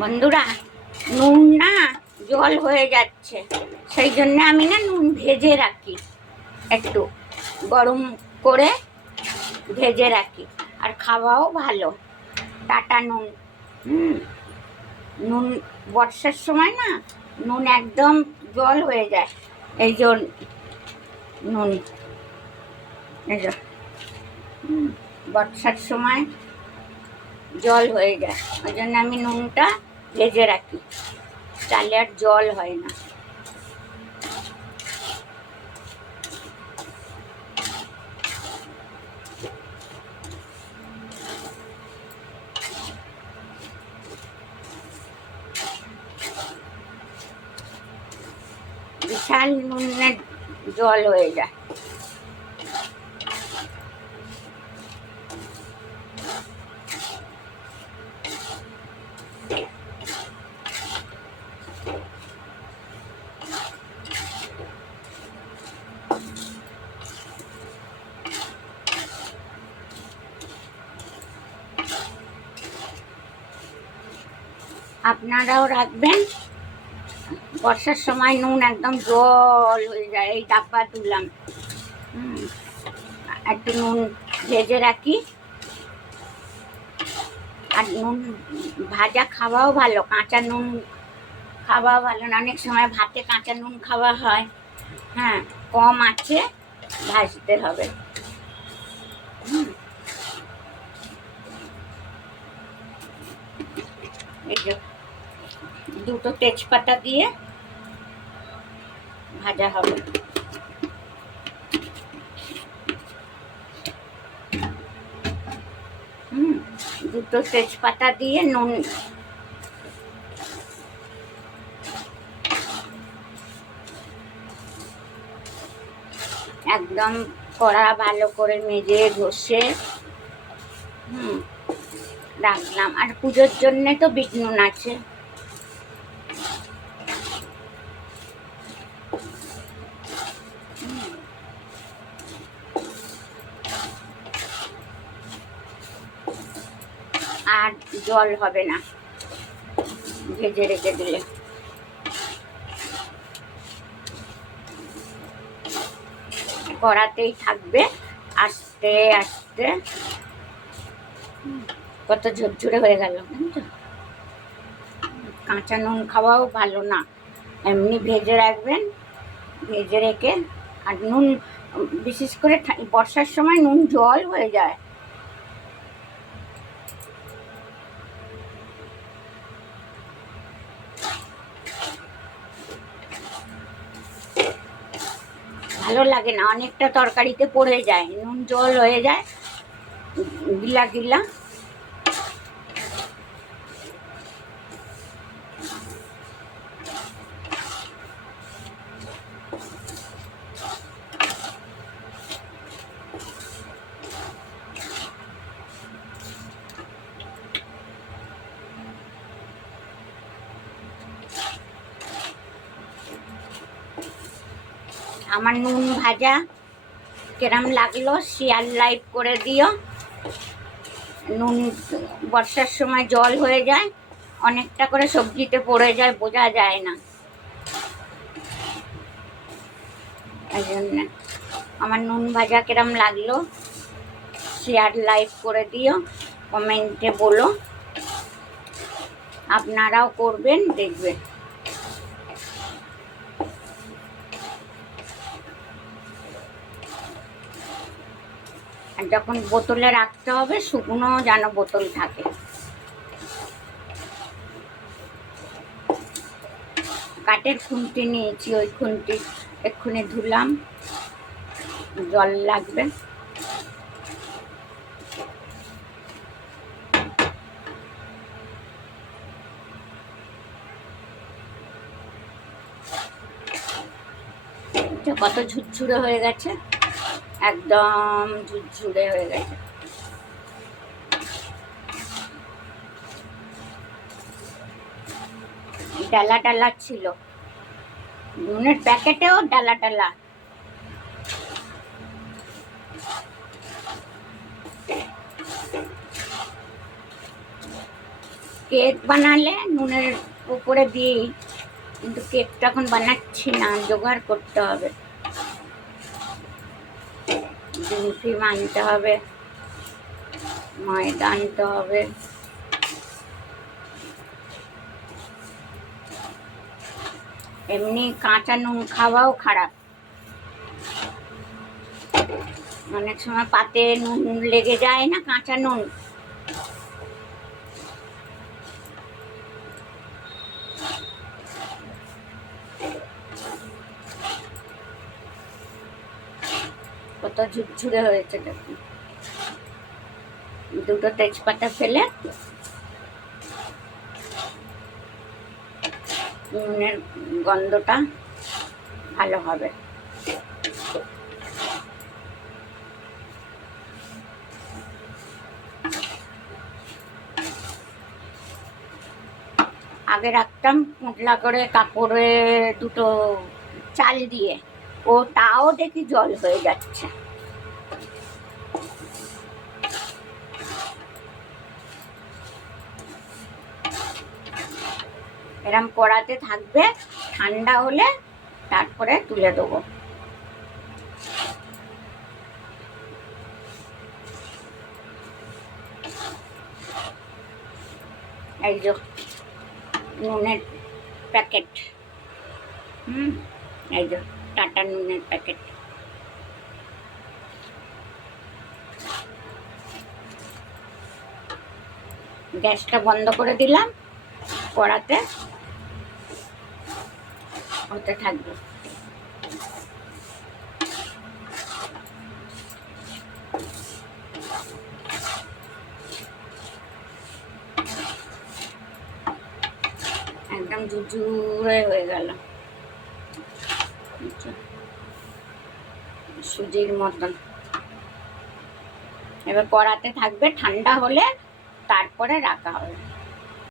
বন্ধুরা, নুন না জল হয়ে যাচ্ছে, সেই জন্য আমি না নুন ভেজে রাখি, একটু গরম করে ভেজে রাখি। আর খাওয়াও ভালো, টাটা নুন। নুন বর্ষার সময় না নুন একদম জল হয়ে যায়, এই যে নুন, এই যে বর্ষার সময় জল হয়ে যায়, ওই জন্য আমি নুনটা ভেজে রাখি, তাহলে আর জল হয় না। বিশাল নুনের জল হয়ে যায়। আপনারাও রাখবেন, বর্ষার সময় নুন একদম জল হয়ে যায়। এই ডাব্বা তুললাম, একটু নুন ভেজে রাখি। আর নুন ভাজা খাওয়াও ভালো, কাঁচা নুন খাওয়াও ভালো না। অনেক সময় ভাতে কাঁচা নুন খাওয়া হয়, হ্যাঁ, কম আছে ভাজতে হবে। এই যে দুটো তেজপাতা দিয়ে ভাজা হবে। দুটো তেজপাতা দিয়ে নুন, একদম কড়া ভালো করে মেজে ঘষে রাখলাম। আর পুজোর জন্যে তো বিট নুন আছে। আর জল হবে না ভেজে রেখে দিলে। কড়াতেই থাকবে, আস্তে আস্তে। কত ঝরঝরে হয়ে গেল, কাঁচা নুন খাওয়াও ভালো না, এমনি ভেজে রাখবেন, ভেজে রেখে। আর নুন বিশেষ করে বর্ষার সময় নুন জল হয়ে যায়। ভালো লাগে না, অনেকটা তরকারিতে পড়ে যায়, নুন জল হয়ে যায়, গিলা গিলা। আমার নুন ভাজা কেরম লাগলো শেয়ার লাইক করে দিও। নুন বর্ষার সময় জল হয়ে যায়, অনেকটা করে সবজিতে পড়ে যায়, বোঝা যায় না। এই জন্য আমার নুন ভাজা কেরম লাগলো শেয়ার লাইক করে দিও, কমেন্টে বলো, আপনারাও করবেন, দেখবেন। আর যখন বোতলে রাখতে হবে, শুকনো যেন বোতল থাকে। কাঠের খুন্তি নিয়েছি, ওই খুন্তি এক্ষুনি ধুলাম, জল লাগবে। কত ঝুরঝুরে হয়ে গেছে, একদম ঝুরঝুরে হয়ে গেছে। ডালা ডালা ছিল, নুনের প্যাকেটেও ডালা ডালা। কেক বানালে নুনের উপরে দিই, কিন্তু কেকটা এখন বানাচ্ছি না, জোগাড় করতে হবে। ডিম ফিম আনতে হবে, ময়দা আনতে হবে। এমনি কাঁচা নুন খাওয়াও খারাপ, অনেক সময় পাতে নুন লেগে যায় না, কাঁচা নুন। কত ঝুরঝুরে হয়েছে দেখুন। দুটো তেজপাতা ফেলে নুনের গন্ধটা ভালো হবে। আগে রাখতাম মোটলা করে কাপড়ে দুটো চাল দিয়ে, ও তাও দেখি জল হয়ে যাচ্ছে। এরম কড়াতে থাকবে, ঠান্ডা হলে তারপরে তুলে দেবো। এই যে নুনের প্যাকেট, এই যে টাটা নুনের প্যাকেট। গ্যাসটা বন্ধ করে দিলাম, কড়াতে হতে থাকবে। একদম ঝুরঝুরে হয়ে গেল, সুজির মতন। এবার কড়াতে থাকবে, ঠান্ডা হলে তারপরে রাখা হবে।